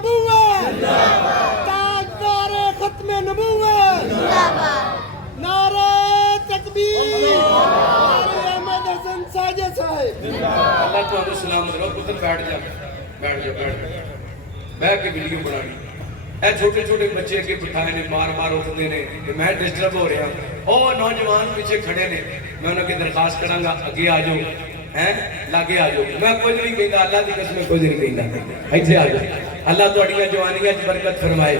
نبوت تاجدار ختم نبوت نعرہ تکبیر نعرہ احمد حسن ساجد صاحب اللہ تو سلام کرو پتر بیٹھ جا بیٹھ کے ویڈیو بنانی اے چھوٹے چھوٹے بچے اگے بٹھائے نے مار مار اٹھتے نے کہ میں ڈسٹرب ہو رہا ہوں اور نوجوان پیچھے کھڑے نے میں انہوں کی درخواست کروں گا اگے آ جاؤ لاگے آ جاؤ میں کچھ نہیں کہتا اللہ کی قسم کچھ نہیں کہتا ایتھے آ جاؤ اللہ تہاڈیاں جوانیاں وچ برکت فرمائے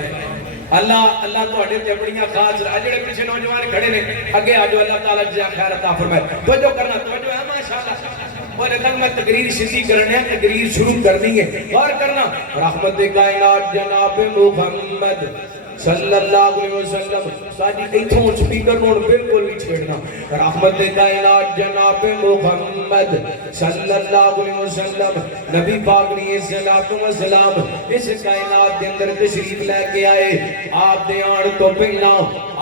اللہ تہاڈے تے بڑیاں خاص جڑے پیچھے نوجوان کھڑے نے اگے آ جاؤ اللہ تعالی جزا خیر عطا فرمائے توجہ کرنا توجہ ہے ماشاءاللہ اور ادھر میں تقریر شدی کرنے ہیں تقریر شروع کرنی ہے غور کرنا رحمت کائنات جناب محمد صلی اللہ علیہ وسلم ساجی ایتھوں سپیکر نوں بالکل نہیں چھیڑنا رحمت کائنات جناب محمد صلی اللہ علیہ وسلم نبی پاک نے صلوات و سلام اس کائنات دے اندر تشریف لے کے آئے آپ دے آن تو پہلا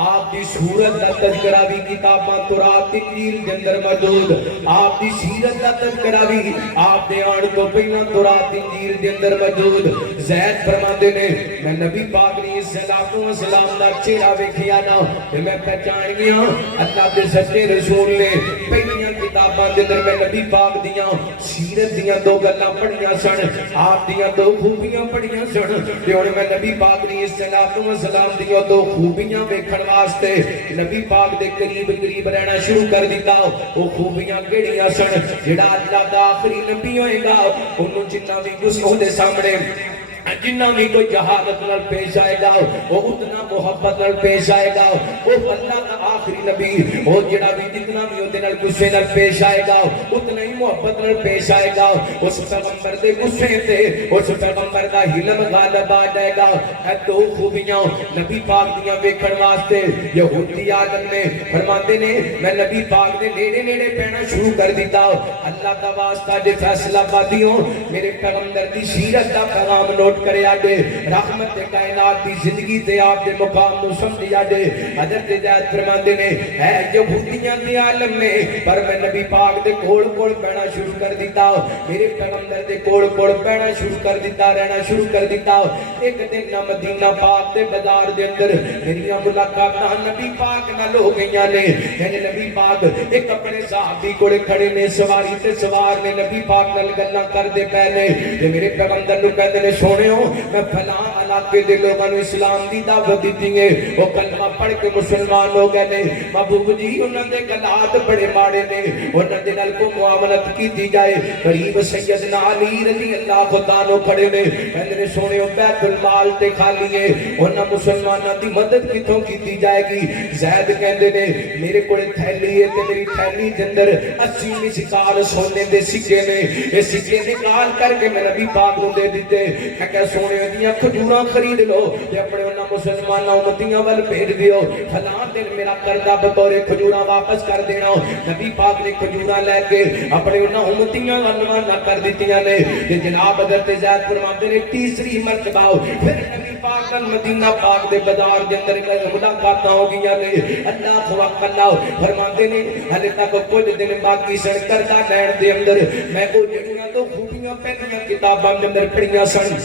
آپ دی صورت دا تذکرہ بھی کتاباں تورات دی انجیل دے اندر موجود آپ دی سیرت دا تذکرہ بھی آپ دے آن تو پہلا تورات دی انجیل دے اندر موجود زید فرماندے نے میں نبی پاک نے صلوات و سلام دا چہرہ ویکھیا نا تے میں پہچان گیا اللہ دے سچے رسول نے پہلیاں کتاباں دے اندر میں نبی پاک دیاں سیرت دیاں دو گلاں پڑھیاں سن آپ دیاں دو خوبیاں پڑھیاں سن تے ہن میں نبی پاک نے صلوات و سلام دیاں دو خوبیاں ویکھن واسطے نبی پاک دے قریب رہنا شروع کر دیتا وہ خوبیاں کیڑیاں سن جڑا اللہ دا آخری نبی ہوئے گا انہوں جتنا بھی گسوں دے سامنے جنہ بھی کوئی جہالت نال پیش آئے گا وہ اتنا محبت نال پیش آئے گا وہ اللہ کا آخری نبی وہ جڑا بھی جتنا بھی ہوتے نال غصے نال پیش آئے گا اتنا ہی محبت نال پیش آئے گا اس پیغمبر دے غصے تے اس پیغمبر دا حلم غالب آ جائے گا اے دو خوبیاں نبی پاک دیاں ویکھن واسطے یہودی آدم نے فرماتے نے میں نبی پاک دے نیڑے نیڑے پینا شروع کر دیتا اللہ دا واسطہ جے فیصلہ بادیوں میرے پیغمبر دی سیرت دا پیغام نوٹ کرے آدے رحمت کائنات دی زندگی تے آپ دے مقام نو سمجھ آدے حضرت زید فرماندے نے اے یہودیاں دے عالم میں پر میں نبی پاک دے کوڑ کوڑ پہنا شروع کر دیتا میرے پیغمبر دے کوڑ کوڑ پہنا شروع کر دیتا رہنا شروع کر دیتا ایک دن نہ مدینہ پاک دے بازار دے اندر میریاں ملاقاتاں نبی پاک نال ہو گئیاں نے یعنی نبی پاک ایک اپنے صحابی کوڑے کھڑے نے سواری تے سوار نے نبی پاک نال گلاں کر دے پے نے تے میرے پیغمبر نو کہندے نے سونے میں فلاں علاقے دے لوگوں نے اسلام دی دعوت دیتی ہے وہ کلمہ پڑھ کے مسلمان ہو گئے نے محبوب جی انہوں نے حالات بڑے ماڑے نے انہوں نے نال کو معاملت کی جائے قریب سیدنا علی رضی اللہ عنہ کھڑے نے کہندے نے سونے بیت المال تے خالی ہے انہاں مسلماناں دی مدد کتھوں کیتی جائے گی زید کہندے نے میرے کول تھیلی ہے تے میری تھیلی دے اندر 80 مسکال سونے دے سکے نے اے سکے نکال کر کے میں نبی پاک نوں دے دتے کہ سونے دیاں کھجوراں خرید لو تے اپنے انہاں مسلماناں امتیاں ول بھیج دیو فلاں دن میرا قرضہ بطور کھجوراں واپس کر دینا نبی پاک نے کھجوراں لے کے اپنے انہاں امتیاں ول روانہ کر دتیاں نے تے جناب حضرت زید فرماتے نے تیسری مرتبہ پھر نبی پاک نال مدینہ پاک دے بازار دے اندر ملاقاتاں ہو گئیاں نے اللہ اللہ فرماتے نے ہلے تک کچھ دن باقی سن قرضہ لین دے اندر میں او جڑیاں تو خوبیاں پہلیاں کتاباں دے اندر پڑھیاں سن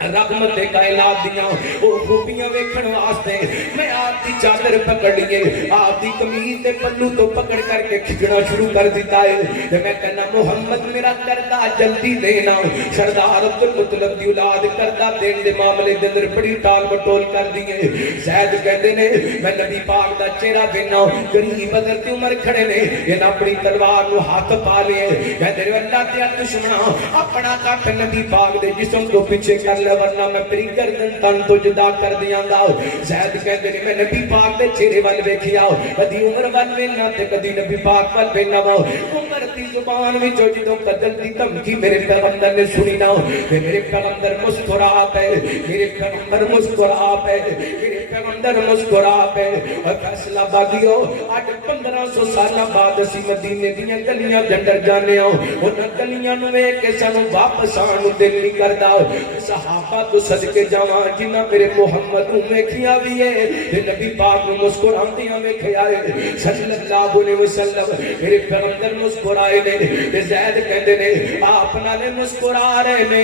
رحمت کائنات دیاں او خوبیاں ویکھن واسطے میں آپ دی چادر پکڑ لیے آپ دی قمیض تے پلو تو پکڑ کر کے کھچنا شروع کر دیتا ہے تے میں کہنا محمد میرا قرضہ جلدی دینا سردار عبد المطلب دی اولاد قرضہ دین دے معاملے دے اندر بڑی ٹال مٹول کر دیے زید کہندے نے میں نبی پاک دا چہرہ ویکھنا غریب حضرت عمر کھڑے نے انہاں اپنی تلوار نو ہاتھ پا لے کہندے اللہ تے دشمنا اپنا کٹ نبی پاک دے جسم تو پیچھے کر ورنہ میں پری گردن تن تو جدا کر دیاں گا زید کہندے نے میں نبی پاک دے چہرے ول ویکھیا کدی عمر ول وینا تے کدی نبی پاک ول وینا عمر دی زبان وچوں جدوں قتل دی دھمکی میرے پیغمبر نے سنی نا تے میرے پیغمبر مسکرا پے میرے پیغمبر مسکرا پے میرے پیغمبر مسکرا پے فیصلہ بادیو اج 1500 سال بعد اسی مدینے دیاں گلیاں جنڈر جانے ہاں انہاں گلیاں نوں ویکھ کے سانوں واپس آن نوں دل نہیں کردا صحابہ تو صدقے جاواں جنہ میرے محمد نوں ویکھیا وی ہے تے نبی پاک نوں مسکراندیاں ویکھیا ہے صلی اللہ علیہ وسلم میرے پیغمبر مسکرائے نے تے زید کہندے نے آپ نال مسکرا رہے نے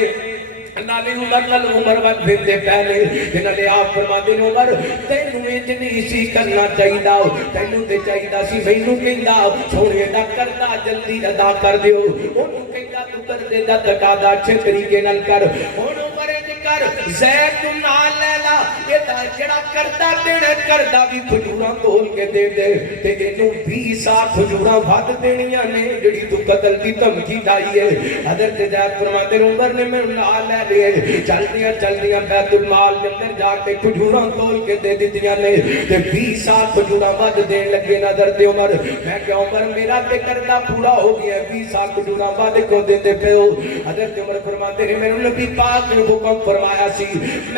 नाले उमर नल उमर वल फिरदे पहले ते नाले आप फरमांदे ने उमर तैनू इंज नहीं सी करना चाहिदा तैनू ते चाहिदा सी मैनू कहंदा सोने दा करदा जल्दी अदा कर दियो ओनू कहंदा तू करदे दा तकादा अच्छे तरीके नाल कर हुण उमर इंज कर ज़ैद तू नाल ले ला ये दा जेड़ा करदा देना करदा भी खजूरां तोल के दे दे ते इनू 20 साल खजूरां वध देणियां ने जेड़ी तू कतल दी धमकी लाई है हज़रत ज़ैद फरमाते ने उमर ने मैनू नाल ले चलदियां बैतुल माल के अंदर जाके खजूरां तोल के दे दित्तियां ने ते 20 साल खजूरां वध देन लगे नजर ते उमर मैं क्या उमर मेरा ते करदा पूरा हो गया 20 साल खजूरां वध को देंदे पे हो हजरत उमर फरमाते ने मैनू नबी पाक ने हुक्म फरमाया सी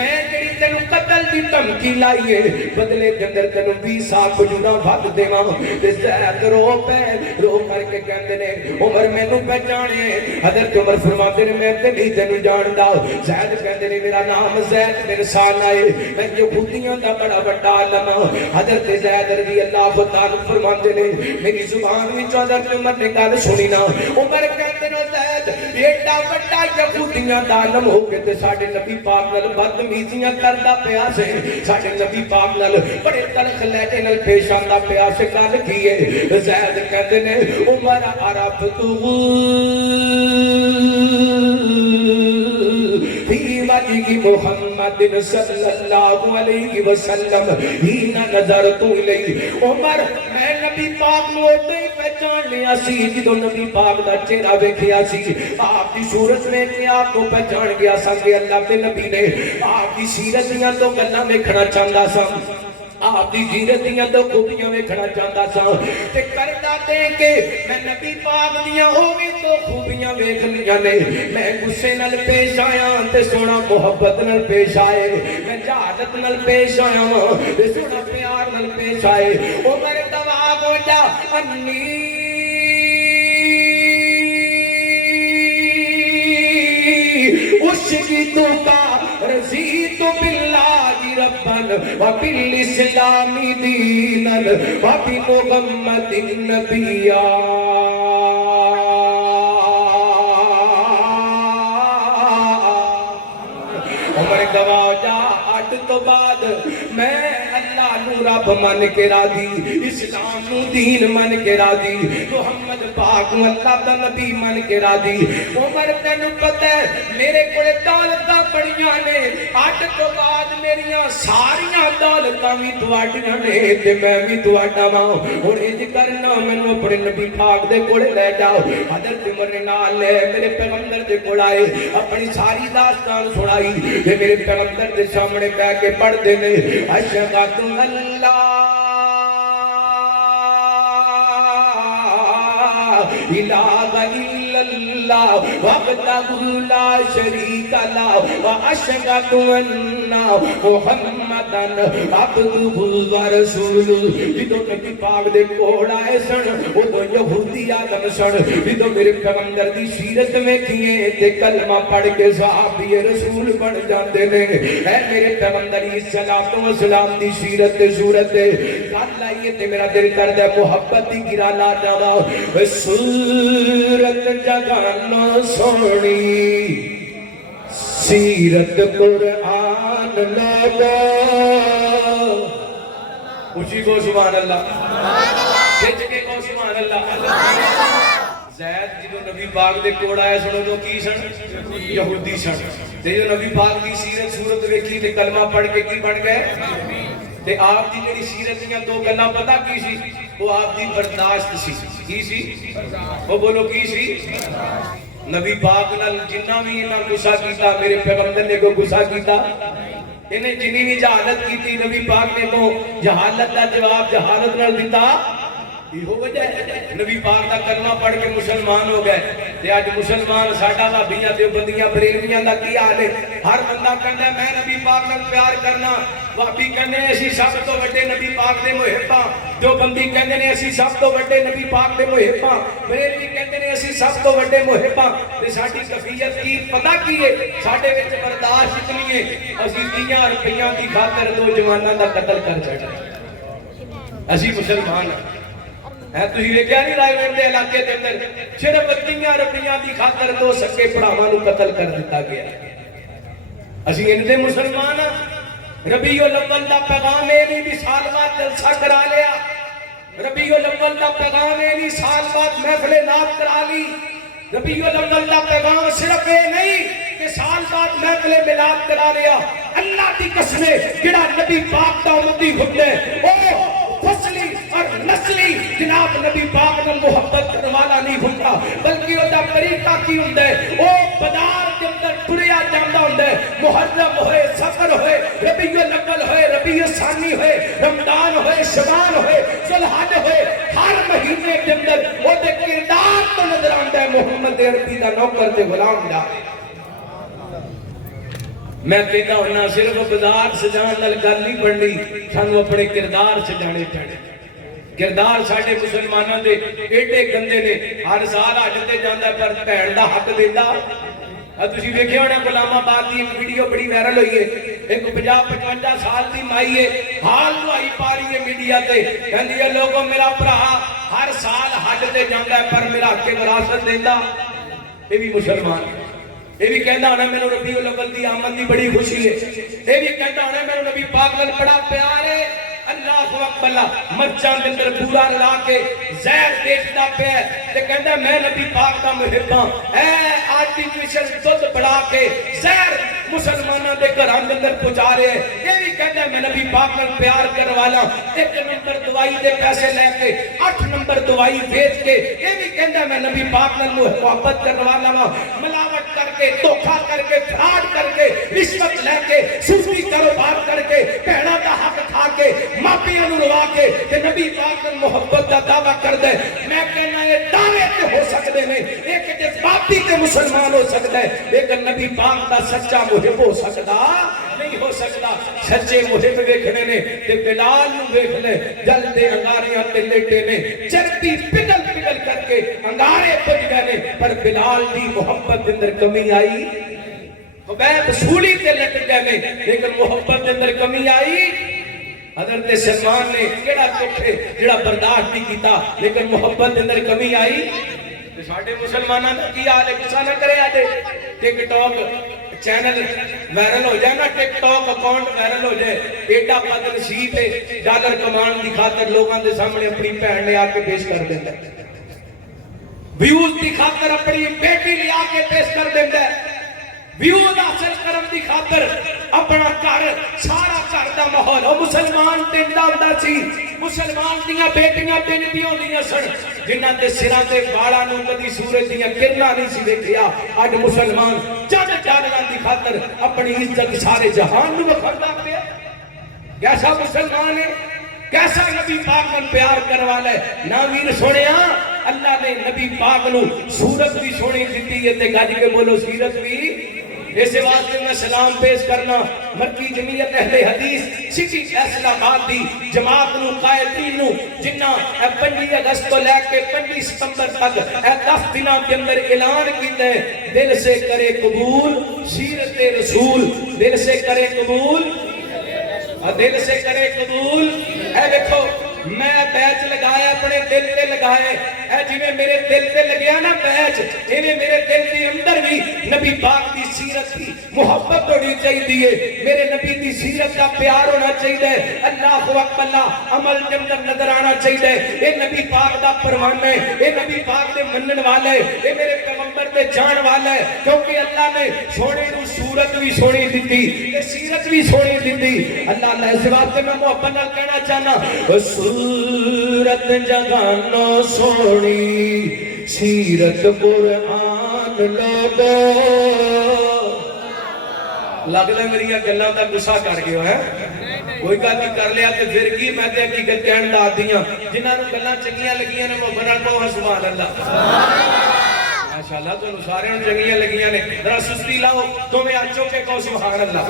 मैं जेड़ी तैनू कत्ल दी धमकी लाई है बदले दे अंदर तैनू 20 साल खजूरां वध देवां ते ज़ैद रो करके कहंदे ने उमर मैनू पहचाने हजरत उमर फरमाते ने मैं ते नहीं तैनू जानदा ज़ैद कहते ने मेरा नाम ज़ैद बिन साना है मैं यहूदियों का बड़ा बड़ा आलम हज़रत ज़ैद रज़ी अल्लाह तआला फरमाते ने मेरी जुबान विच हज़रत उमर ने गल सुनी ना उमर कहते ने ज़ैद एडा बड़ा यहूदियों का आलम हो के ते साडे नबी पाक नाल बदतमीज़ियां करदा पिया से साडे नबी पाक नाल बड़े तलख लहजे नाल पेश आंदा पिया से गल की है ज़ैद कहते ने उमर अरब तू मुहम्मद सल्लल्लाहु अलैहि वसल्लम हीना नजर तू इलैहि उमर मैं नबी पाक नू उदे पहचान लिया सी जदों नबी पाक दा चेहरा वेखिया सी आप दी सूरत वेख के आप को पहचान गया सा कि अल्लाह दे नबी ने आप दी सीरत दियां तो गल्लां वेखना चाहंदा सा आप दी जीरत दियां तो खूबियां वेखना चाहता सा ते करदा दे के मैं नबी पाक दियां होवे तो खूबियां वेख लियां ने मैं गुस्से नाल पेश आया ते सोना मोहब्बत नाल पेश आए मैं जहादत नाल पेश आया ते सोना प्यार नाल पेश आए उमर दवा हो जा अन्नी उश्की तू का रज़ीत बिल्लाहि रब्बन व बिल इस्लामी दीनन व बि मुहम्मदिन नबिया उमर गवाह जा अट तो बाद मैं अल्लाह नू रब मन के राजी इस्लाम नू दीन मन के राजी मुहम्मद पाक नू अल्लाह दा नबी मन के राजी उमर तैनू पता है मेरे कोले दौलतां बड़ियां ने अट तो बाद मेरियां सारियां दौलतां भी तुहाडियां ने ते मैं भी तुहाडा वां हुण इंज करना मैनू अपने नबी पाक दे कोले ले जाओ हज़रत उमर ने नाल ले मेरे पैगंबर दे कोल आए अपनी सारी दास्तान सुनाई ते मेरे पैगंबर दे सामने बैठ के पढ़दे ने अशहदु अल्लाह इलाहा इल्लल्लाह वहदहु ला शरीका लहु व अशहदु अन्ना मुहम्मदन अब्दुहु व रसूलुहु जिदों नबी पाक दे कोल आए सन उदों यहूदी आदम सन जिदों मेरे पैगंबर दी सीरत वेखीए ते कलमा पढ़ के सहाबी रसूल बन जांदे ने ऐ मेरे पैगंबर दी सलातो व सलाम दी सीरत ते सूरत गल आईए ते मेरा दिल करदा मोहब्बत दी गिरा ला जावा सूरत जगाना सोनी सीरत कुरान लगा उसी को सुभान अल्लाह खिच के को सुभान अल्लाह ज़ैद जो नबी पाक दे कोल आया सुनो तो की सन यहूदी सन ते जो नबी पाक दी सीरत सूरत वेखी ते कलमा पढ़ के की बन गए ते आप दी जेड़ी सीरत दियां दो गल्लां पता की सी वो आप दी बर्दाश्त सी की सी वो बोलो की सी नबी पाक नाल जिन्ना भी इन्हां गुस्सा कीता मेरे पैगंबर ने को गुस्सा कीता इन्हें जिन्नी भी जहालत की नबी पाक ने को जहालत का जवाब जहालत नाल दिता इहो वजह नबी पाक दा कलमा पढ़ के मुसलमान हो गए ते आज मुसलमान साडा भाभीआं ते बंदियां बरेलवियां दा की हाल है हर बंदा कहंदा मैं नबी पाक नाल प्यार करना भाभी कहंदे असीं सब तो वड्डे नबी पाक दे मुहिब्बां जो बंदी कहंदे ने असीं सब तो वड्डे नबी पाक दे मुहिब्बां बरेलवी कहंदे ने असीं सब तो वड्डे मुहिब्बां ते साडी कफियत की पता की है साडे विच बर्दाश्त इतनी है असीं 30 रुपइयां दी खातर दो जवानां दा कत्ल कर छड्डा असीं मुसलमान है तुसीं वेखिया नहीं रायगढ़ दे इलाके दे अंदर सिर्फ 30 रुपइयां दी खातर दो सके भरावां नूं कत्ल कर दिता गया اسی ان دے مسلمان ہاں۔ ربیع الاول دا پیغام اے نہیں بھی سال بعد جلسہ کرا لیا، ربیع الاول دا پیغام اے نہیں سال بعد محفل نعت کرا لی، ربیع الاول دا پیغام صرف اے نہیں کہ سال بعد محفل میلاد کرا لیا۔ اللہ دی قسم جڑا نبی پاک دا امتی ہوندے او فصلی اور نسلی جناب نبی پاک نال محبت کرنے والا نہیں ہوتا، بلکہ وہ دا طریقہ کی ہوندا ہے او بازار کے اندر ٹریا جاندا ہوندا ہے، محرم ہوئے، سفر ہوئے، ربیع الاول ہوئے، ربیع ثانی ہوئے، رمضان ہوئے، شعبان ہوئے، ذوالحج ہوئے، ہر مہینے کے اندر وہ دے کردار تو نظر آندا ہے محمد عربی دا نوکر تے غلام دا۔ میں کہتا ہونا صرف بازار سجان نال گل نہیں بننی، سانو اپنے کردار سجانے پینے۔ کردار ساڈے مسلماناں دے ایڈے گندے نے، ہر سال حج تے جاندا پر بھیڑ دا حق دیندا۔ تسی ویکھیا ہونا غلام آباد دی ایک ویڈیو بڑی وائرل ہوئی ہے، ایک 50-55 سال دی مائی ہے، حال دعائی پا رہی ہے میڈیا تے، کہندی ہے لوگوں میرا بھرا ہر سال حج تے جاندا ہے پر میرا حق وراثت دیندا۔ یہ بھی مسلمان ہے، یہ بھی کہندا ہونا میرے ربیع الاول دی آمد دی بڑی خوشی ہے، یہ بھی کہندا ہونا میرے نبی پاک نال بڑا پیار ہے۔ اللہ اکبر، مرچاں دے اندر بورا رلا کے زہر بیچدا پیا تے کہندا میں نبی پاک دا محب ہاں، اے آرٹیفیشل دودھ بڑھا کے زہر مسلماناں دے گھراں دے اندر پہنچا رہے ہیں۔ یہ بھی کہندا میں نبی پاک نال پیار کرنے والا، 1 نمبر دوائی دے پیسے لے کے 8 نمبر دوائی بیچ کے، یہ بھی کہندا میں نبی پاک نال محبت کرنے والا ہاں، ملاوٹ کر کے، دھوکا کر کے، فراڈ کر کے، رشوت لے کے، صوفی کاروبار کر کے، بہناں دا حق کھا کے، ماپیاں نوں روا کے تے نبی پاک نال محبت دا دعویٰ کر دے۔ میں کہنا یہ دعوے تے ہو سکدے نے، ایک جذباتی تے مسلمان ہو سکدا ہے، لیکن نبی پاک دا سچا محب ہو سکدا نہیں ہو سکدا۔ سچے محب ویکھنے نے تے بلال نوں ویکھ لے، جلدے انگاریاں تے لیٹے نے، چربی پگھل پگھل کر کے انگارے بج گئے نے، پر بلال دی محبت دے اندر کمی آئی؟ خبیب سولی تے لٹ گئے نے لیکن محبت دے اندر کمی آئی؟ حضرت سلمان نے کیڑا کٹھے جڑا برداشت نہیں کیتا لیکن محبت دے اندر کمی آئی؟ تے ساڈے مسلماناں دا کی حال ہے؟ کسا نہ کرے آدے ٹک ٹاک چینل وائرل ہو جائے نا، ٹک ٹاک اکاؤنٹ وائرل ہو جائے، ایڈا بد نصیب ہے ڈالر کمان دی خاطر لوگاں دے سامنے اپنی بہن لے آ کے پیش کر دیندا ہے، ویوز دی خاطر اپنی بیٹی لے آ کے پیش کر دیندا ہے، ویوز حاصل کرن دی خاطر اپنا گھر سارا گھر دا ماحول۔ او مسلمان ٹنڈا ہوندا سی، مسلمان دیاں بیٹیاں ٹنڈیاں ہوندیاں سن جنہاں دے سراں تے والاں نوں کدی سورج دیاں کرناں نہیں سی ویکھیا۔ اج مسلمان چند جانوراں دی خاطر اپنی عزت سارے جہان نوں وکھاوندا پیا۔ کیسا مسلمان ہے، کیسا نبی پاک نال پیار کرنے والا ہے۔ نا ویر سنیا اللہ نے نبی پاک نوں صورت بھی سونی دتی ہے تے گج کے بولو سیرت بھی۔ اس واسطے میں سلام پیش کرنا مرکی جمعیت اہل حدیث سٹی فیصل آباد دی جماعت نوں قائدین نوں جنہاں 25 اگست تو لے کے 25 ستمبر تک 10 دنوں کے اندر اعلان کیتا ہے دل سے کرے قبول سیرت رسول، دل سے کرے قبول، دل سے کرے قبول۔ اے دیکھو میں بیچ لگایا اپنے دل تے لگائے، اے جویں میرے دل تے لگیا نا بیچ، ایویں میرے دل دے اندر بھی نبی پاک دی سیرت کی محبت ہونی چاہیے، میرے نبی دی سیرت کا پیار ہونا چاہیے، اللہ اکبر عمل دے اندر نظر آنا چاہیے۔ اے نبی پاک دا پروانہ ہے، اے نبی پاک دے منن والا ہے، اے میرے پیغمبر دے جان والا ہے، کیونکہ اللہ نے سونے نوں صورت بھی سونی دتی تے سیرت بھی سونی دتی۔ اللہ اس واسطے میں محبت نال کہنا چاہنا صورت جگانو سونی سیرت قرآن لوگو۔ لگ لے میری گلاں دا غصہ کر گئے ہے، کوئی گل نہیں کر لیا تے پھر کی، میں تے حقیقت کہن دا دیاں جنہاں نوں گلاں چنگیاں لگیاں نے محبت نال کہو سبحان اللہ۔ ماشاءاللہ تانوں سارے نوں چنگیاں لگیاں نے، ذرا سستی لاؤ تمیں اچو کے کہو سبحان اللہ۔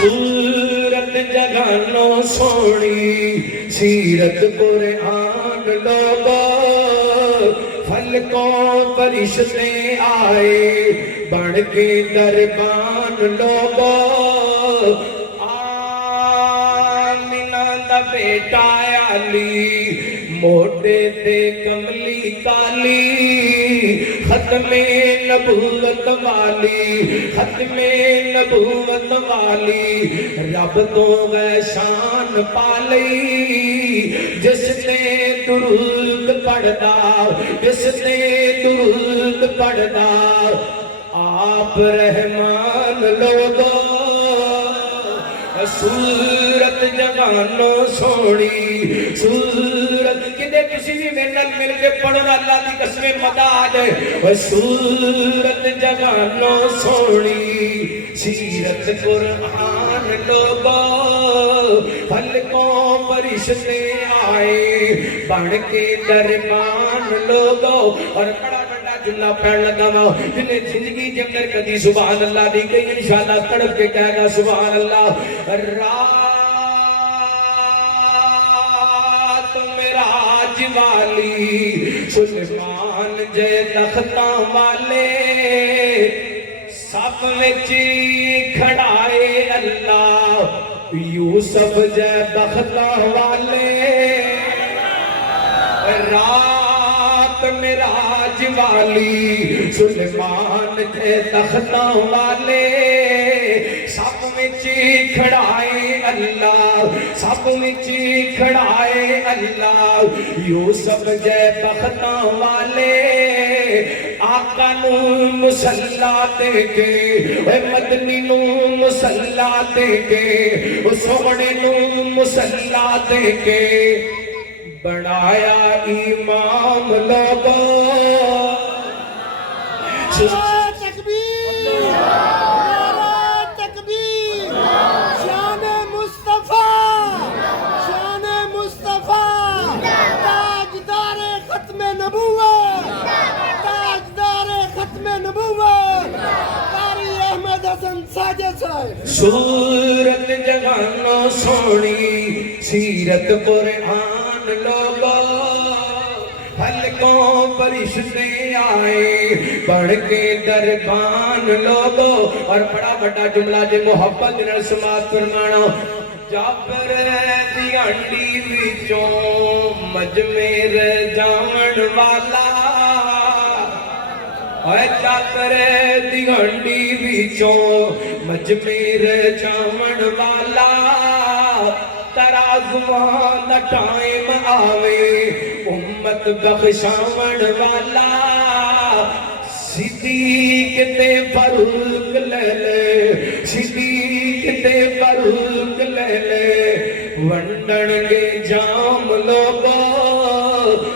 صورت جگانو سونی سیرت قرآن لوگو، فلکوں فرشتے آئے بڑھ کے دربان لوگو، آمینہ دا بیٹا علی موٹے تے کملی کالی ختم نبوت والی ختم نبوت والی رب تو گئے شان پالی جس نے درود پڑھدا جس نے درود پڑھدا آپ رحمان لوگو صورت جوانوں سونی صورت کدے کسی بھی میرے مل کے پڑھنا اللہ کی قسمیں مداد ہے صورت جوانوں سونی سیرت قرآن لوگو پھلکوں فرشتے آئے بڑھ کے درمان لوگو اور بڑا جملہ پڑھ لگا ہوا جنہیں زندگی جب در کدی سبحان اللہ دی گئی انشاءاللہ تڑپ کے کہے گا سبحان اللہ رات معراج والی سلیمان جے تختاں والے سب وچ کھڑائے اللہ یوسف جے بختاں والے رات معراج والی سلیمان دے تختاں والے سب وچ کھڑائے اللہ سب وچ کھڑائے اللہ یوسف جے بختاں والے آقا نو مصلا دے کے اے مدنی نو مصلا دے کے او سونے نو مصلا دے کے بنایا امام لوگو نعرہ تکبیر نعرہ تکبیر شان مصطفیٰ تاجدار ختم نبوت تاجدار ختم نبوت قاری احمد حسن ساجد صاحب صورت جوانوں سونی سیرت قرآن لوگو پھلکوں فرشتے آئے پڑھ کے دربان لوگو اور بڑا بڑا جملہ جے محبت نال سماعت فرمانا جابر دی ہنڈی وچوں مجمیر جاون والا اے جابر دی ہنڈی وچوں مجمیر جاون والا ترازوان دا ٹائم آوے امت بخشاون والا صدیق تے فاروق لے لے صدیق تے فاروق لے لے ونڈن گے جام لوگو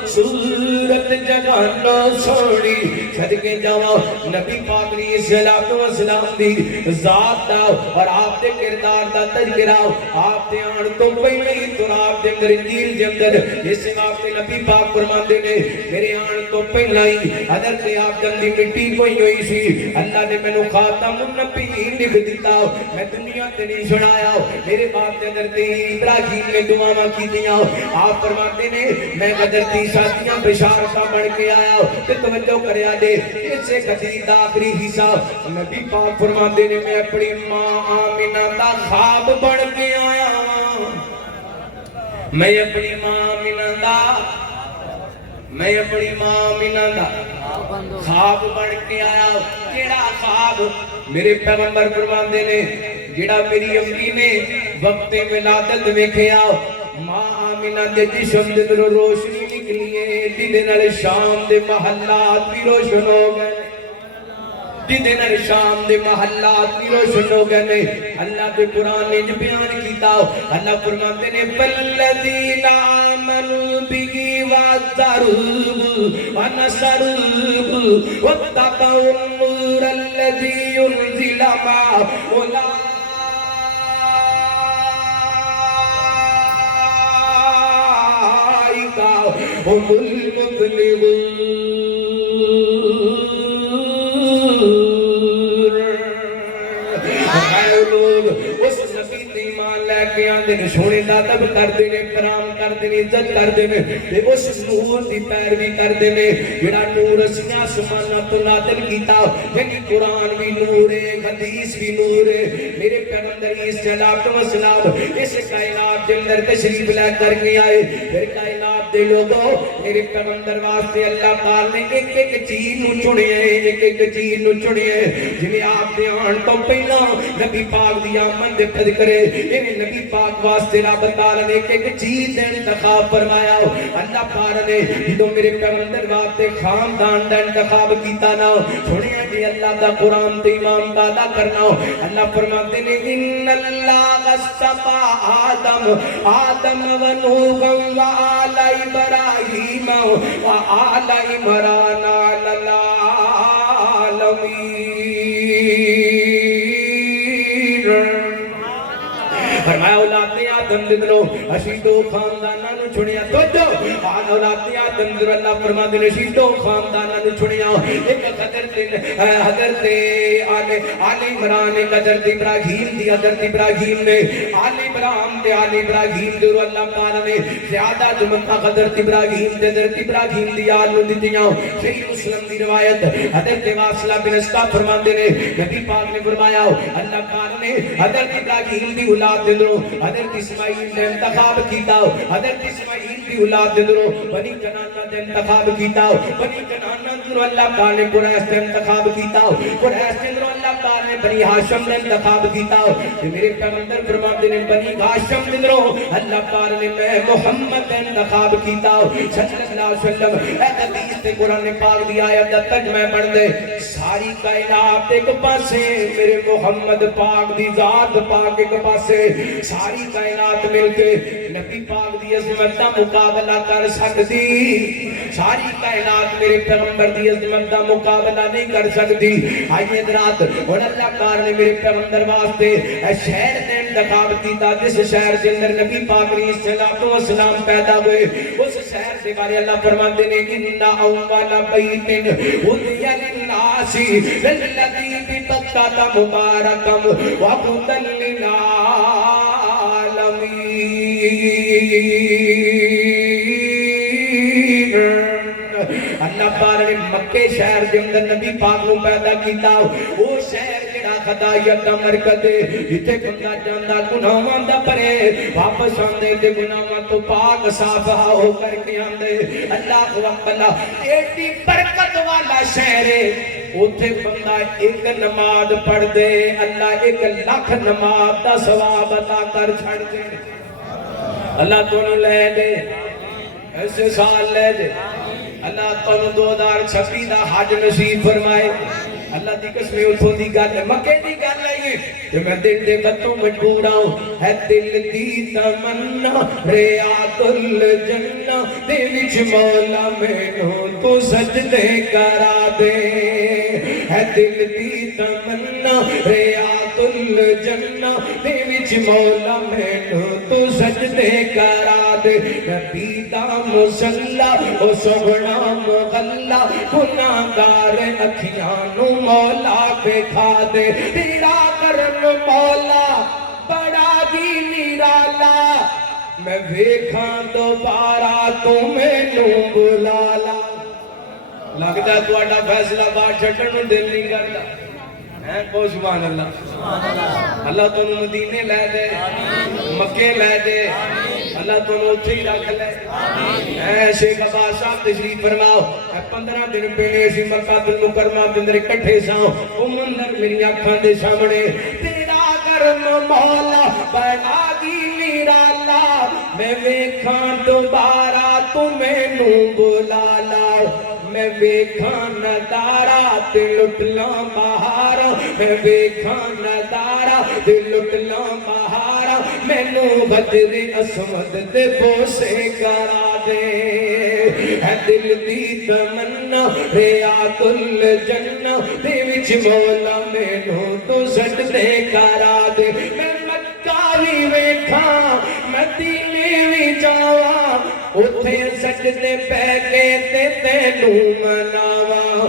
صورت جوانوں سونی صدقے جاواں نبی پاک علیہ الصلوۃ والسلام دی ذات دا اور آپ دے کردار دا تذکرہ آپ دے آن تو پہلے ہی تو آپ دے اندر انجیل دے اندر اس واسطے نبی پاک فرماندے نے میرے آن تو پہلا ہی حضرت آدم دی مٹی کوئی ہوئی سی اللہ نے مینوں خاتم النبیین لکھ دتا میں دنیا تے نہیں سنایا میرے باپ دے حضرت ابراہیم نے دعاواں کیتیاں آپ فرماتے نے میں حضرت شادیاں بشارتاں بن کے آیا تے توجہ کریا دے اسے حدیث دا آخری حصہ نبی پاک فرماتے نے میں اپنی ماں آمنہ دا خواب بن کے آیا میں اپنی ماں آمنہ دا خواب بن کے آیا کیڑا خواب میرے پیغمبر فرماندے نے جڑا میری امی نے وقت ولادت ویکھیا ماں آمنہ دے جسم دے اندروں روشنی نکلی ہے جدے نال شام دے محلات بھی روشن ہو گئے جدے نال شام دے محلات بھی روشن ہو گئے اللہ دے قرآن نے جو بیان کیتا اللہ فرماتے نے والذین آمنوا بہ وعزروہ ونصروہ واتقوا النور الذی انزل معہ هم المفلحون اس نبی ایمان لے کے آندے نے سونے دا ادب کردے نے کرام کردے نے عزت کردے نے تے اس نور دی پیروی کردے نے جڑا نور اسی آسماناں تو نازل کیتا یعنی قرآن بھی نور ہے حدیث بھی نور ہے میرے پیغمبر علیہ الصلوۃ والسلام اس کائنات دے اندر تشریف لے کر کے آئے پھر کائنات دے لوگوں میرے پیغمبر واسطے اللہ پاک نے ایک ایک چیز نو چنے ایک ایک چیز نو چنے جنہیں آپ دے آن تو پہلا نبی پاک دی آمن دے پد کرے انہیں نبی پاک واسطے رب تعالی نے ایک ایک چیز دے انتخاب فرمایا اللہ پاک نے جدوں میرے پیغمبر واسطے خاندان دا انتخاب کیتا نا سنیا جی اللہ دا قرآن تے ایمان پیدا کرنا اللہ فرماتے نے ان اللہ اصطفى آدم و نوح و آل ابراہیم و آل عمران علی العالمین فرمایا اولاد آدم دنو اسی دو خانداناں نو چھڑیا تو اولاد آدم دنو اللہ فرما دے اسی دو خانداناں نو چھڑیا ایک حضرت آل عمران ایک حضرت ابراہیم دی حضرت ابراہیم نے آل عمران تے آل ابراہیم دے اللہ تعالی نے زیادہ جمعہ حضرت ابراہیم تے حضرت ابراہیم دی آل نو دتیاں صحیح مسلم دی روایت حضرت واصلہ بن اسقا فرماندے نے نبی پاک نے فرمایا اللہ پاک نے حضرت ابراہیم دی اولاد حضرت اسماعیل نے انتخاب کیتا حضرت اسماعیل دی اولاد دے بنی کنانہ دے انتخاب کیتا بنی کنانہ دے اللہ تعالی نے قریش دے انتخاب کیتا قریش دے اللہ تعالی نے بنی ہاشم دے انتخاب کیتا تے میرے پیغمبر فرماتے نے بنی ہاشم دے اللہ تعالی نے میں محمد دے انتخاب کیتا صلی اللہ علیہ وسلم اے حدیث تے قرآن پاک دی آیت دا ترجمہ پڑھ دے ساری کائنات ایک پاسے میرے محمد پاک دی ذات پاک ایک پاسے ساری کائنات مل کے نبی پاک دی عظمت دا مقابلہ کر سکتی ساری کائنات میرے پیغمبر دی عظمت دا مقابلہ نہیں کر سکتی آئیے درات اور اللہ پاک نے میرے پیغمبر واسطے شہر دے انتخاب کیتا جس شہر کے اندر نبی پاک علیہ الصلوۃ والسلام پیدا ہوئے اس شہر کے بارے اللہ فرماتے ہیں ان اول بیت وضع للناس الذی ببکۃ مبارکا وہدی اللہ پاک نے مکے شہر دے اندر نبی پاک نو پیدا کیتا وہ شہر جڑا خدائیت دا مرکز ہے جتھے بندہ جاندا گناہاں دا پرے واپس آندے تے گناہاں تو پاک صاف ہو کر کے آندے اللہ اکبر ایڈی برکت والا شہر ہے اوتھے بندہ ایک نماز پڑھ دے اللہ 1 لاکھ نماز دا ثواب عطا کر چھڑ دے اللہ تو لے دے ایسے سال لے دے اللہ تعالیٰ 2026 دا حج نصیب فرمائے اللہ دی قسم اتھوں دی گل ہے مکے دی گل ہے کہ میں دل دے قطوں مجبور ہوں ہے دل دی تمنا ریاض الجنہ دے وچ مولا مینوں تو سجدے کرا دے ہے دل دی تمنا ریاض الجنہ دے وچ مولا مینوں تو سجدے کرا دے نبی دا مصلی او سبحان مغلا گناہگار اکھیاں نو مولا بکھا دے تیرا کرم مولا بڑا دی نرالا میں ویکھاں دوبارہ تو مینوں بلا لا لگدا تہاڈا فیصلہ بات چھڈن نوں دل نہیں کردا ہے کو سبحان اللہ اللہ تانوں مدینے لے دے مکے لے دے اللہ تانوں اوتھے ہی رکھ لے اے شیخ عباس صاحب تشریف فرماؤ 15 دن پہلے اسی مکہ المکرمہ دے اندر اکٹھے ساں او منظر میری اکھاں دے سامنے تیرا کرم مولا بڑا دی نرالا میں ویکھاں دوبارہ تو مینوں بلا لا میں ویکھاں نظارہ تے لٹ لاں بہارا میں ویکھاں نظارہ تے لٹ لاں بہارا مینوں بدر اسود تے بوسے کرا دے ہے دل دی تمنا ریاض الجنہ دے وچ مولا مینوں تو سجدے کرا دے میں مکہ وی ویکھاں مدینے وی جاواں اوتھے سجدے پہ کے تے تینوں مناواں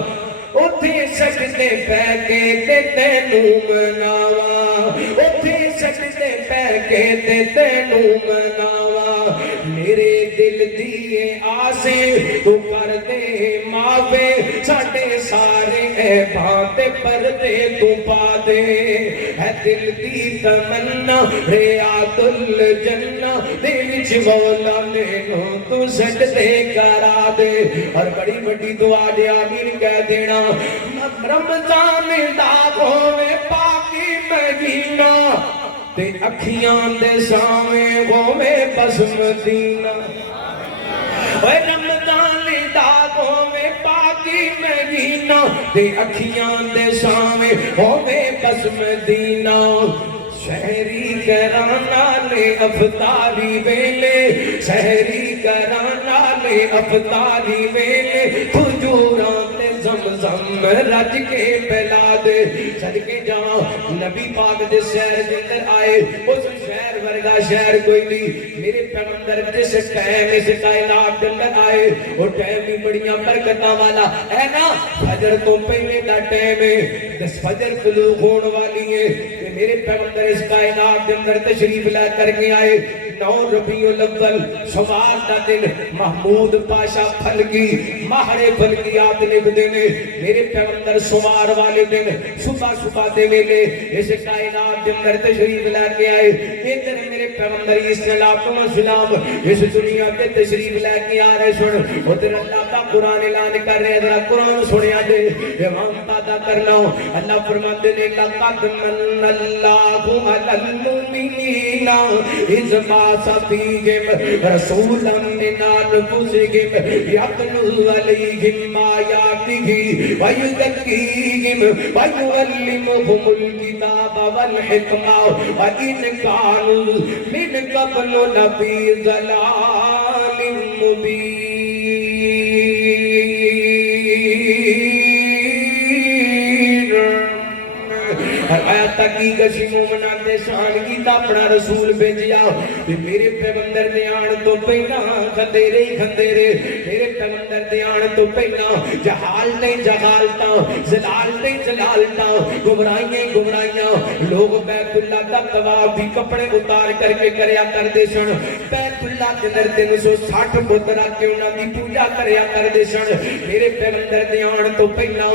اوتھے سجدے پہ کے تے تینوں مناواں اوتھے سجدے پہ کے تے تینوں مناواں میرے دل دل دیے آسے تو کر دے معافے ساڈے سارے عیباں تے پردے تو پا دے ہے دل دی تمنا ریاض الجنہ دے وچ مولا مینوں تو سجدے کرا دے اور بڑی بڑی دعا دے آمین کہہ دینا رمضان دا ہوے پاکی مدینہ تے اکھیاں دے سامنے ہوے بس مدینہ اے رمضان دا ہوے پاکی مدینہ تے اکھیاں دے سامنے ہوے بس مدینہ شہری کرانا لے افطاری ویلے شہری کرانا لے افطاری ویلے کھجوراں تے زمزم رج کے پلا دے صدقے جاواں نبی پاک دے شہر دے اندر آئے اس شہر ورگا شہر کوئی نہیں میرے پیغمبر جس ٹائم اس کائنات دے اندر آئے وہ ٹائم بھی بڑیاں برکتاں والا ہے نا فجر تو پہلے دا ٹائم ہے دس فجر طلوع ہون والی ہے کہ میرے پیغمبر اس کائنات کے اندر تشریف لے کر کے آئے 9 ربیع الاول شوال دا دن محمود پاشا پھلکی ماہر پھلکیات لکھ دینے میرے پیغمبر سوار والے دن صبح صبح دے ویلے اس کائنات کے اندر تشریف لے کے آئے ادھر میرے پیغمبر اسلام اس دنیا کے تشریف لے کے آ رہے سن ادھر اللہ کا قرآن اعلان کر رہے ذرا قرآن سنیا دے امام ادا کرنا اللہ فرماتے نے لقد من اللہ علی المؤمنین اذ بعث فیہم رسولا من انفسہم یتلو علیہم آیاتہ ویزکیہم ویعلمہم الکتاب والحکمہ وإن كانوا من قبل لفی ضلال مبین آیات کی کسی مومنان دے شان کی تا اپنا رسول بھیج جاؤ میرے پیغمبر دے آن تو پہنا خندیرے ہی خندیرے میرے پیغمبر دے آن تو پہنا جہالتیں جہالتاں زلالتیں زلالتاں گمراہیاں گمراہیاں لوگ بیت اللہ دا طواف بھی کپڑے اتار کر کے کریا کر دے سن بیت اللہ کے اندر 360 بت رکھ کے انہاں دی پوجا کریا کر دے سن میرے پیغمبر دے آن تو پہنا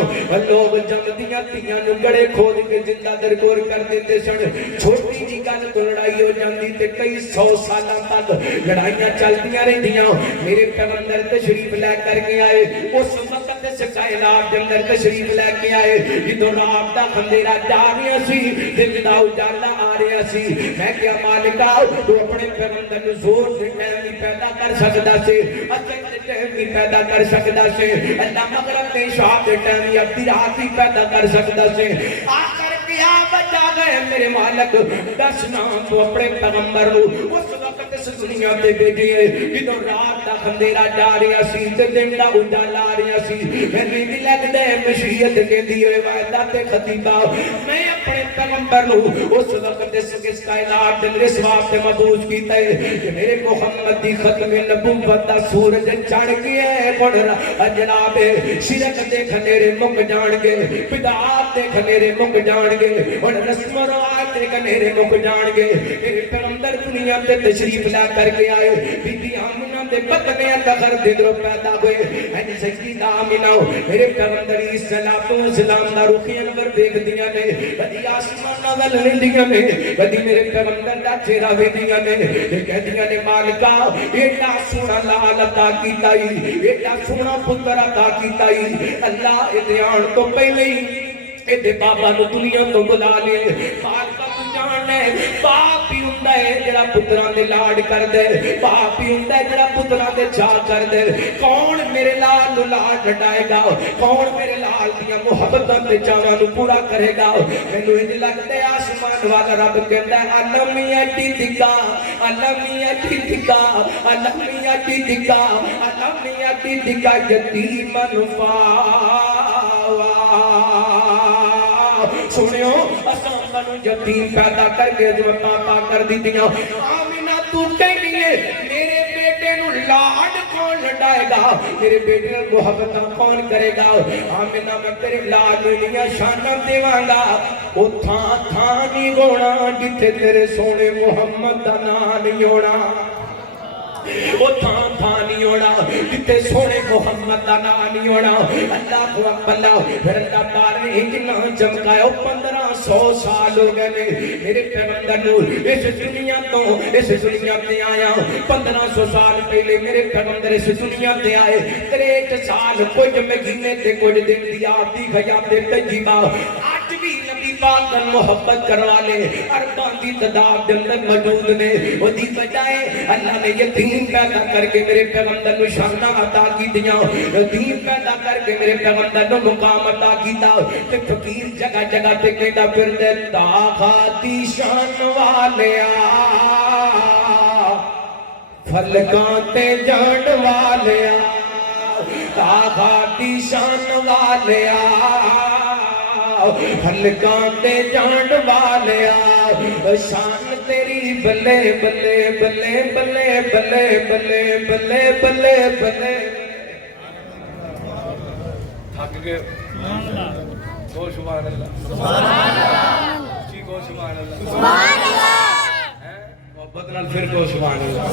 لوگ جمدیاں تیاں نو گڑے کھود کے زندہ درگور کر دیتے سن چھوٹی جی گل تو لڑائی ہو جاندی تے کئی 100 سالاں تک لڑائیاں چلدیاں رہندیاں میرے پیغمبر تشریف لے کر کے آئے اس وقت اس کائنات دے اندر تشریف لے کے آئے جدوں رات دا اندھیرا جا رہا سی دن دا اجالا آ رہا سی میں کیا مالکا تو اپنے پیغمبر نوں زور تے ٹائم نہیں پیدا کر سکدا سی اچھے ٹائم نہیں پیدا کر سکدا سی اللہ مغرب تے عشاء دے ٹائم یا رات ہی پیدا کر سکدا سی آخر کیا بچا گئے میرے مالک دسنا تو اپنے پیغمبر نو اس وقت اس دنیا تے بھیجیے جدوں رات دا اندھیرا جا رہا سی تے دن دا اجالا آ رہا سی میں نہیں لگدا مشیت کہندی ہے وعدہ تے خطیبہ میں اپنے پیغمبر نو اس وقت اس کائنات دے میرے ثواب تے مبعوث کیتا ہے کہ میرے محمد دی ختم نبوت دا سورج چڑھ گیا ہے جناب شرک دے کھنیرے مک جان گے بدعات دے کھنیرے مک جان گے اور رسم و رواج دے کھنیرے مک جان گے میرے پیغمبر دنیا تے تشریف لا کر کے آئے بی بی آمنہ دے بدنے اندر دلوں پیدا ہوئے اے سیدہ آمنہ میرے پیغمبر اسلام دا روحی انور دیکھ دیا نے بدی آسمان نول ویندیاں نے بدی میرے پیغمبر دا چہرہ ویندیاں نے کہہ دیا نے مالکا ایڈا سونا لال عطا کیتا ہی ایڈا سونا پتر عطا کیتا ہی اللہ ادھے آن تو پہلے ہی ادھے بابا نو دنیا تو بلا لے مالکا تو جان ہے باپ ہی ہوندا ہے جڑا پتراں دے لاڈ کر دے باپ ہی ہوندا ہے جڑا پتراں دے چاہ کر دے کون میرے لال نو لاڈ ہٹائے گا کون میرے لال دیاں محبتاں تے چاواں نو پورا کرے گا مینوں انج لگدا ہے آسمان والا رب کہندا ہے علم یٹی دکا علم یٹی دکا علم یٹی دکا علم یٹی دکا یتیم نفاوا سنیو اساں انہاں یتیم پیدا کر کے عظمت عطا کر دتیاں آمینہ تو کہنی ہے میرے بیٹے نو لاڈ کون لڈائے گا میرے بیٹے نال محبت کون کرے گا آمینہ میں تیرے لاڈ دیاں شاناں دیواں گا او تھاں تھاں نہیں ہونا جتھے تیرے سونے محمد دا نام نہیں ہونا وہ تھان تھان نہیں ہونا جتے سونے محمد دا نام نہیں ہونا اللہ اکبر پھر اللہ پاک نے اتنا چمکایا 1500 سال ہو گئے نے میرے پیغمبر نو اس دنیا تو اس دنیا تے آیا 1500 سال پہلے میرے پیغمبر اس دنیا تے آئے 63 سال کچھ مہینے تے کچھ دن دی آپ دی خیات تے تجیبہ آج بھی نبی پاک کا محبت کروا لے ارباں دی تعداد دے اندر موجود نے وہ دی بجائے اللہ نے یتیم پیدا کر کے میرے پیغمبر نو شان عطا کی دیاں یتیم پیدا کر کے میرے پیغمبر نو مقام عطا کیتا تے فقیر جگہ جگہ تے کہندا پھردے طاقتی شان والیا فلکاں تے جان والیا طاقتی شان والیا فلکاں تے جان والیا شان تیری بلے بلے بلے بلے بلے بلے بلے بلے بلے تھک گئے کو سبحان اللہ جی کو سبحان اللہ محبت نال پھر کو سبحان اللہ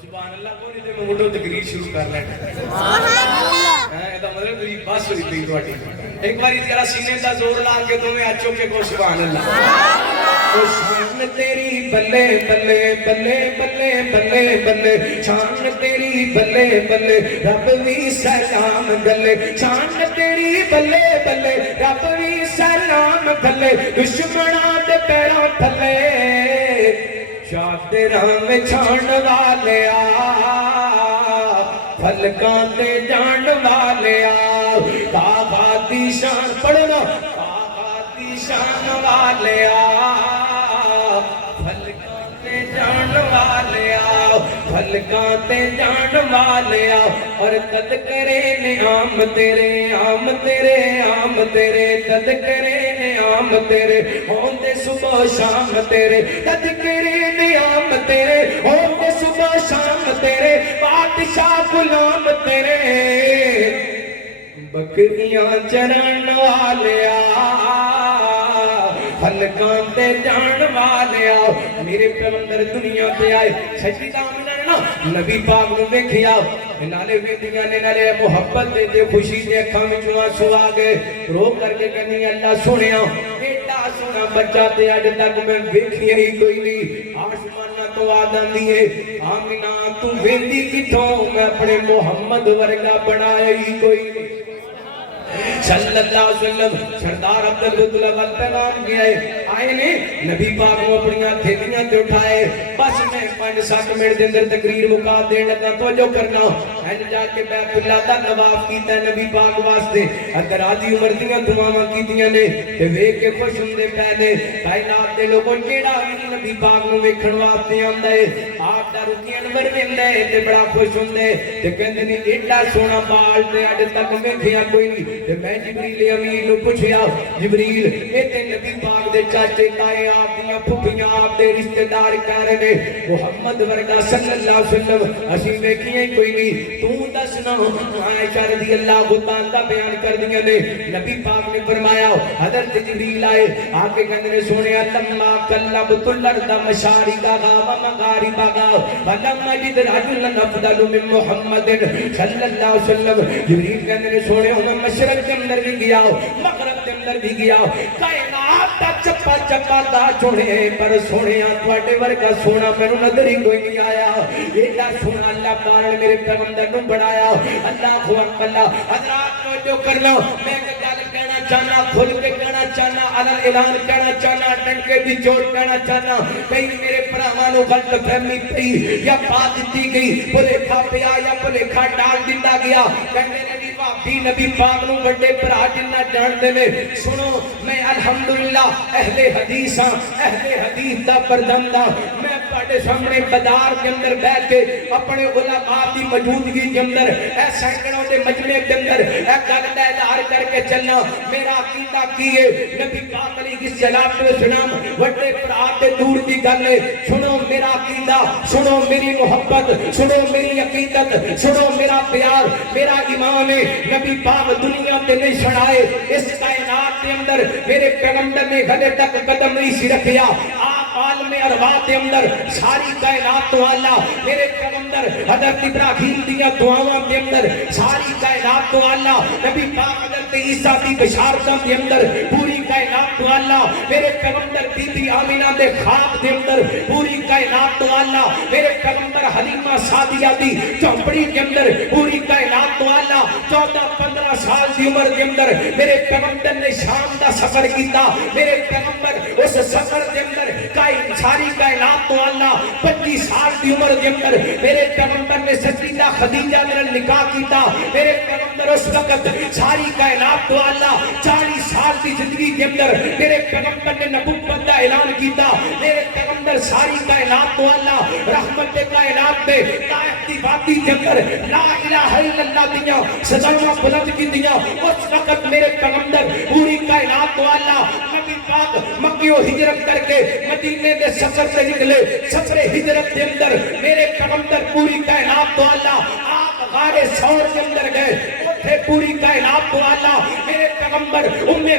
سبحان اللہ کو نہیں تے مڈو تقریر شروع کر لینا سبحان اللہ ایدا مطلب تیری بس ہوئی پئی تواڈی ایک باری ذرا سینے دا زور لا کے تمہیں اچھو کے کو سبحان اللہ سبحان اللہ شان تیری بلے بلے بلے بلے بلے بلے شان تیری بلے بلے رب وی سلام گلے شان تیری بلے بلے رب وی سلام گلے دشمناں دے پیراں تھلے شاد رام چھان والیا فلکاں تے جان والیا بابا دی شان پڑھنا بابا دی شان والیا فلکاں تے جان والیا فلکاں تے جان والیا اور قد کرے نعام تیرے عام تیرے عام تیرے قد کرے نعام تیرے ہوندے صبح شام تیرے قد کرے نعام تیرے ہوندے صبح شام تیرے بادشاہ غلام تیرے بکریاں چرن والیا فلکاں تے جان والیا میرے پیغمبر دنیا تے آئے سچی دامن نا نبی پاک نو ویکھیا نالے ویندیاں نے نالے محبت دے تے خوشی دے اکھاں وچوں آنسو آ گئے رو کر کے کہنی اللہ سنیا ایڈا سونا بچہ تے اج تک میں ویکھیا ہی کوئی نہیں آسماناں تو آداندی ہے آمینہ تو ویندی کتھوں میں اپنے محمد ورگا بنایا ہی کوئی نہیں صلی اللہ علیہ وسلم سردار عبداللہ پیغام کیا ہے آئے نے نبی پاک کو اپنیاں تھیلیاں تے اٹھائے بس میں 5-7 منٹ دے اندر تقریر مکا دین لگا توجہ کرنا ہن جا کے بیت اللہ دا طواف کیتا ہے نبی پاک واسطے اگر آدھی عمر دیاں دعاواں کیتیاں نے تے ویکھ کے خوش ہوندے پے نے کائنات دے لوگوں جیڑا وی نبی پاک نو ویکھن واسطے آندا ہے آپ دا رخ انور ویندا ہے تے بڑا خوش ہوندے تے کہندے نے ایڈا سونا بال تے اج تک ویکھیا کوئی نہیں تے میں جبریل امین نو پوچھیا جبریل اے تے نبی پاک دے چاچے تائے آپ دیاں پھپھیاں آپ دے رشتہ دار کہہ رہے نے محمد ورگا صلی اللہ علیہ وسلم اسی ویکھیا ہی کوئی نہیں تو دسنا عائشہ رضی اللہ عنہا بیان کر دیاں نے نبی پاک نے فرمایا حضرت جبریل آئے آ کے کہندے نے سونیا لما قلبت الارض مشارقها ومغاربها فلم اجد رجلا افضل من محمد صلی اللہ علیہ وسلم جبریل کہندے نے سونیا میں مشرق کے اندر بھی گیا مغرب کے اندر بھی گیا کائنات دا چپا چپا دا چھوڑے پر سونیا تواڈے ورگا سونا مینوں نظر ہی کوئی نہیں آیا ایڈا سونا اللہ پاک نے میرے پیغمبر نو بنایا اللہ اکبر حضرات کو جو کرنا میں ایک گل کہنا چاہنا کھل کے کہنا چاہنا اعلان کہنا چاہنا ڈنکے دی چوٹ کہنا چاہنا کہیں میرے بھراواں نو غلط فہمی پئی یا بات دتی گئی بھلیکھا پیا یا بھلیکھا ڈال دتا گیا کہندے نے بھی نبی پاک نو بڑے بھرا جنہ جان دے نے سنو میں الحمدللہ اہل حدیث ہاں اہل حدیث دا پردندا میں تواڈے سامنے بازار کے اندر بیٹھ کے اپنے علماء دی موجودگی کے اندر اے سینکڑوں دے مجمع کے اندر اے گل دا اظہار کر کے چلنا میرا عقیدہ کی ہے نبی پاک علیہ الصلوۃ والسلام بڑے بھرا تے دور دی گل ہے سنو میرا عقیدہ سنو میری محبت سنو میری عقیدت سنو میرا پیار میرا ایمان ہے نبی پاک دنیا تے نہیں چھڑائے اس کائنات کے اندر میرے پیغمبر نے گلے تک قدم نہیں سی رکھیا آپ عالم ارواح دے اندر ساری کائنات تو اللہ میرے پیغمبر حضرت ابراہیم دیاں دعاواں دے اندر ساری کائنات تو اللہ نبی پاک حضرت عیسیٰ دی بشارتاں دے اندر پوری کائنات تو اللہ میرے پیغمبر بی بی آمینہ دے خواب دے اندر پوری کائنات تو اللہ میرے پیغمبر حلیمہ سعدیہ دی چوپڑی کے اندر پوری کائنات تو اللہ 14-15 سال دی عمر کے اندر میرے پیغمبر نے شام دا سفر کیتا میرے پیغمبر اس سفر کے اندر ساری کائنات تو اللہ 25 سال دی عمر کے اندر میرے پیغمبر نے سیدہ خدیجہ نے نکاح کیتا میرے پیغمبر اس وقت ساری کائنات تو اللہ 40 سال کی زندگی کے اندر میرے پیغمبر نے نبوت کا اعلان کیتا میرے پیغمبر ساری کائنات تو اللہ رحمت کائنات پہ طائف کی وادی کے اندر لا الہ الا اللہ دیاں سزاواں بلند کی دیاں اس وقت میرے پیغمبر پوری کائنات تو اللہ نبی پاک مکہ و ہجرت کر کے مدینے دے سفر سے نکلے سفر ہجرت کے اندر میرے پیغمبر پوری کائنات تو اللہ آپ غار ثور کے اندر گئے اٹھے پوری کائنات تو اللہ میرے پیغمبر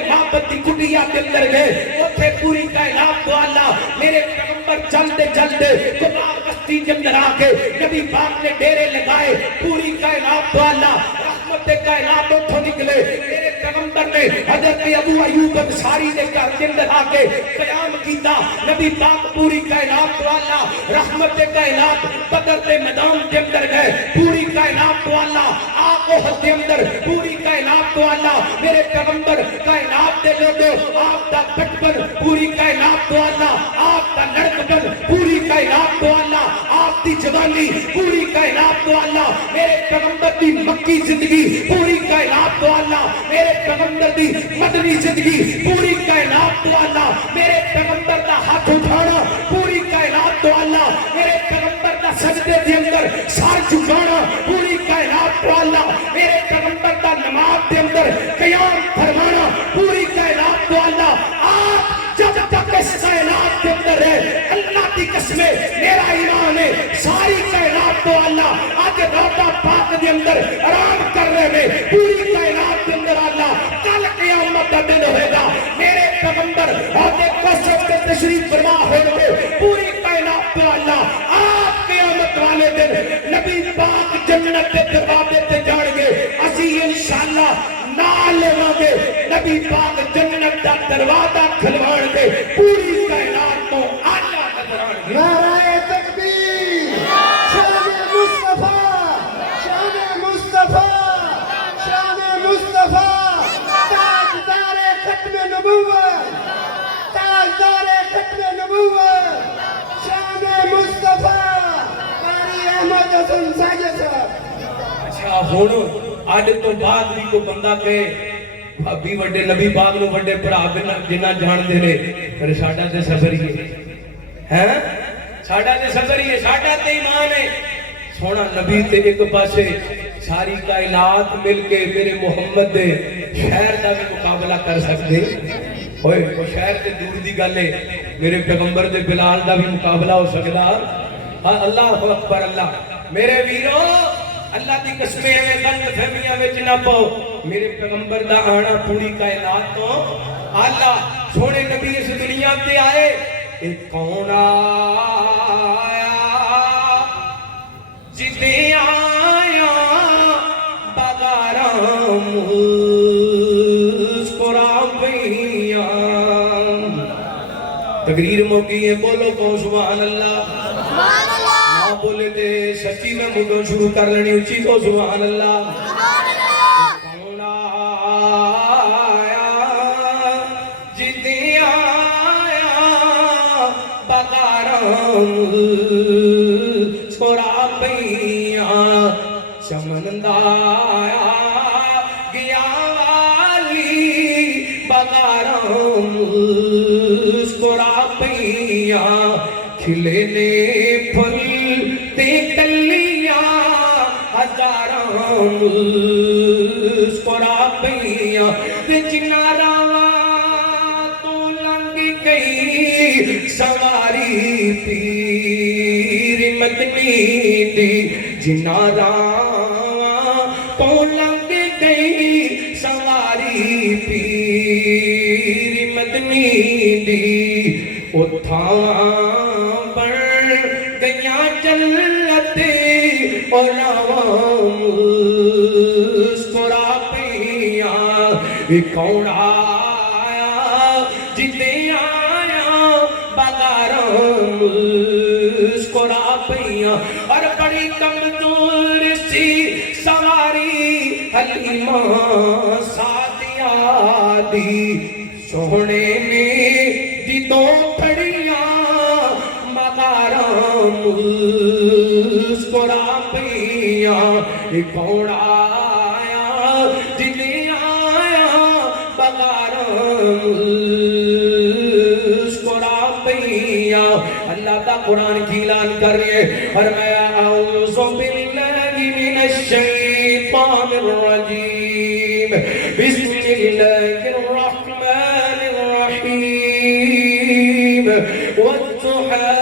محبت کی کٹیا کے اندر گئے اٹھے پوری کائنات تو اللہ میرے پیغمبر چلتے چلتے قبا بستی کے اندر آ کے نبی پاک نے ڈیرے لگائے پوری کائنات تو اللہ رحمت کائنات اٹھو نکلے میرے پیغمبر نے حضرت ابو ایوب انصاری نے گھر کے اندر آ کے قیام کیتا نبی پاک پوری کائنات تو اللہ رحمت کائنات بدر کے میدان کے اندر گئے پوری کائنات تو اللہ آپ احد کے اندر پوری کائنات تو اللہ میرے پیغمبر کائنات دے لوگو آپ دا بچپن پوری کائنات تو اللہ آپ دا لڑکپن پوری کائنات تو اللہ آپ دی جوانی پوری کائنات تو اللہ میرے پیغمبر دی مکی زندگی پوری کائنات تو اللہ میرے پیغمبر دی مدنی زندگی پوری کائنات تو اللہ میرے پیغمبر دا ہاتھ اٹھانا پوری کائنات تو اللہ میرے پیغمبر دا سجدے دے اندر سر جھکانا پوری کائنات تو اللہ میرے پیغمبر دا نماز دے اندر قیام فرمانا پوری کائنات تو اللہ آپ جب تک اس کائنات کے اندر ہے اللہ کی قسمیں میرا ایمان ہے ساری کائنات تو اللہ آج روضہ پاک دے اندر آرام کر رہے ہیں پوری کائنات کے اندر اللہ کل قیامت کا دن ہوئے گا میرے پیغمبر اور کوثر کے تشریف فرما ہوئے پوری کائنات تو اللہ آپ قیامت والے دن نبی پاک جنت کے دروازے تے جان گے اسی انشاءاللہ نال لواں گے نبی پاک جنت دا دروازہ کھلوان گے پوری کائنات تو اللہ نظران گے نعرہ تکبیر شان مصطفیٰ شان مصطفیٰ شان مصطفیٰ تاجدار ختم نبوت تاجدار ختم نبوت شان مصطفیٰ قاری احمد حسن ساجد صاحب اچھا ہن آج تو بعد بھی کو بندہ کہ ابھی وڈے نبی پاک نو وڈے بھرا جنہ جان دے نے پر ساڈا تے سفر ہی ہے ساڈا تے سفر ہی ہے ساڈا تے ایمان ہے سونا نبی تے ایک پاسے ساری کائنات مل کے میرے محمد دے شہر دا بھی مقابلہ کر سکتے ہوئے وہ شہر تے دور دی گل ہے میرے پیغمبر دے بلال دا بھی مقابلہ ہو سکدا اللہ اکبر اللہ میرے ویرو اللہ دی قسمیں میں غلط فہمیاں وچ نہ پاؤ میرے پیغمبر دا آنا پوری کائنات تو اللہ سونے نبی اس دنیا تے آئے ایک کون آیا جدے آیا بغاراں مسکرا پیاں تقریر موقعی ہے بولو کو سبحان اللہ بولے دے سچی میں مدوں شروع کر لینی اچھی کو سبحان اللہ کون آیا جدی آیا بغاراں مسکرا پیاں چمن آیا گیا والی بغاراں مسکرا پیاں کھلے نے پھل تے کلیاں ہزاراں مسکرا پیاں تے چناراں تو لنگ گئی سواری پیر مدنی دی چناراں تو لنگ گئی سواری پیر مدنی دی اتھاں بڑھ گیاں جنت اور مسکرا پیاں کون آیا جتے آیا بغاراں مسکرا پیاں اور بڑی کمزور سی سواری حلیمہ سعدیہ دی سونے میں دی دو پھڑیاں مغاراں مسکرا پیاں کون آیا جنے آیا بغاراں مسکرا پیاں اللہ دا قرآن کی اعلان کر رہے ہیں اور میں اعوذ باللہ من الشیطان الرجیم بسم اللہ الرحمن الرحیم والضحى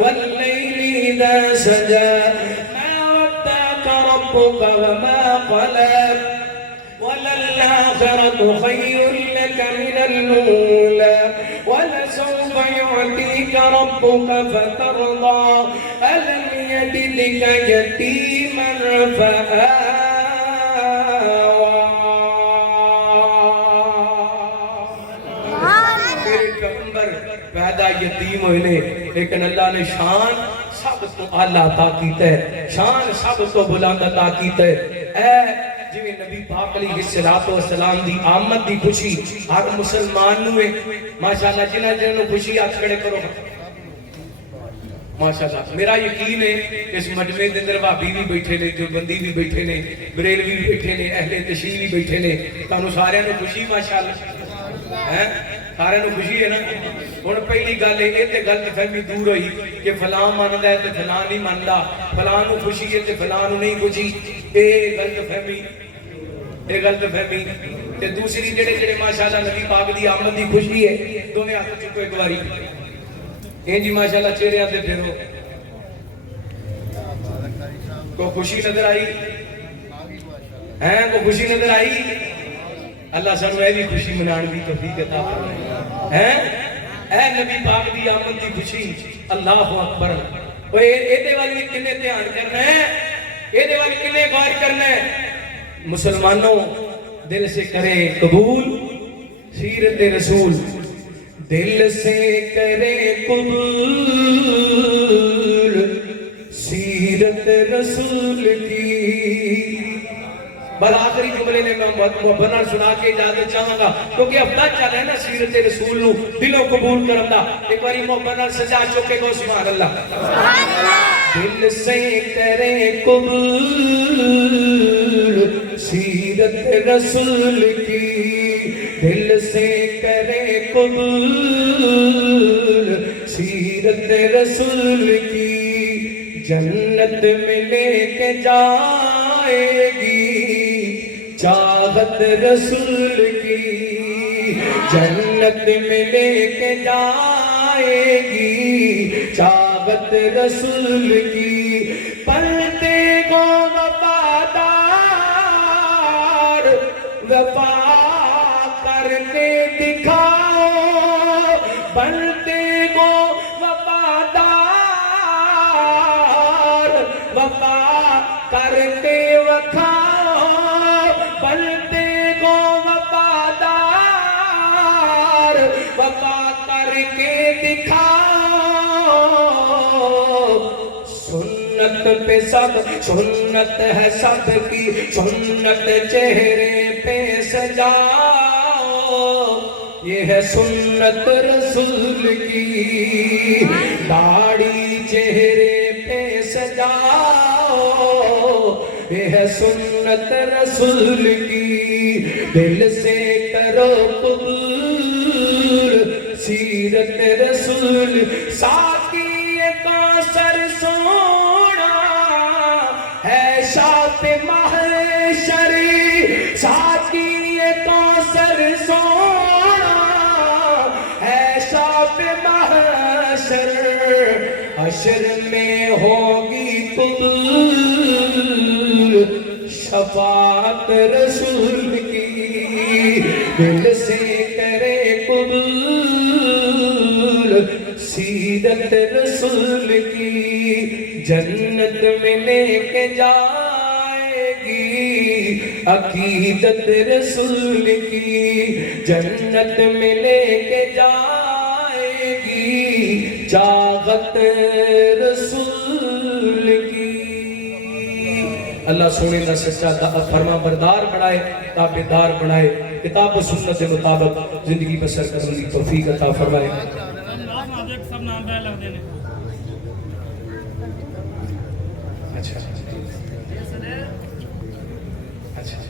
والليل إذا سجى ما ودعك ربك وما قلى وللآخرة خير لك من الأولى ولسوف يعطيك ربك فترضى ألم يجدك يتيما فآوى پیدا یتیم ہوئے نے لیکن اللہ نے شان سب تو اعلیٰ عطا کیتا ہے شان سب تو بلند عطا کیتا ہے اے جویں نبی پاک علیہ السلام دی آمد دی خوشی ہر مسلمان نو ہے ماشاءاللہ جنہ جنہوں خوشی ہاتھ کھڑے کرو ماشاءاللہ میرا یقین ہے اس مجمع دے اندر وہابی بھی بیٹھے نے جو بندی بھی بیٹھے نے بریلوی بھی بیٹھے نے اہل تشیع بھی بیٹھے نے تانوں سارے نو خوشی ماشاءاللہ ہیں سارے نو خوشی ہے نا ہن پہلی گل ہے تے غلط فہمی دور ہوئی کہ فلاں ماندا ہے تے فلاں نہیں ماندا فلاں نو خوشی ہے تے فلاں نو نہیں خوشی اے غلط فہمی تے دوسری جڑے ماشاءاللہ نبی پاک دی آمد دی خوشی ہے دوویں ہاتھ چکو ایک باری ایں جی ماشاءاللہ چہرے تے پھیرو کو خوشی نظر آئی ہیں کو خوشی نظر آئی اللہ سانو اے بھی خوشی منان دی توفیق عطا فرمائے ہیں اے نبی پاک دی آمد دی خوشی اللہ اکبر اوے اے دے والی کنے دھیان کرنا ہے اے دے والی کنے غور کرنا ہے مسلمانوں دل سے کریں قبول سیرت رسول دل سے کریں قبول سیرت رسول کی بل آخری جملے نے میں محبت سنا کے اجازت چاہوں گا کیونکہ اب تک چل رہا ہے نا سیرت رسول نو دلوں قبول کرنا ایک باری محبت سجا چکے گو سبحان اللہ دل سے کریں قبول سیرت رسول کی دل سے کریں قبول سیرت رسول کی جنت میں لے کے جائے گی چاہت رسول کی جنت میں لے کے جائے گی چاہت رسول کی پلتے کو وفادار وفا کرنے دکھاؤ پلتے کو وفادار وفا کرنے دکھاؤ بلتے کو وفادار وفا کر کے دکھاؤ سنت پہ سب سنت ہے سب کی سنت چہرے پہ سجاؤ یہ ہے سنت رسول کی داڑھی چہرے پہ سجاؤ یہ ہے سنت رسول کی دل سے کرو قبول سیرت رسول ساقی کوثر سونا ہے شاف محشر ساقی کوثر سونا ہے شاف محشر حشر میں ہوگی قبول شفاعت رسول کی دل سے کرے قبول سیرت رسول کی جنت میں لے کے جائے گی، عقیدت رسول کی جنت میں لے کے جائے گی، چاہت رسول کی۔ اللہ سونے کا سچا فرما بردار بنائے، تابعدار بنائے، کتاب و سنت کے مطابق زندگی بسر کرنے کی توفیق عطا فرمائے۔ سب نام پہ لگ دینے اچھا اچھا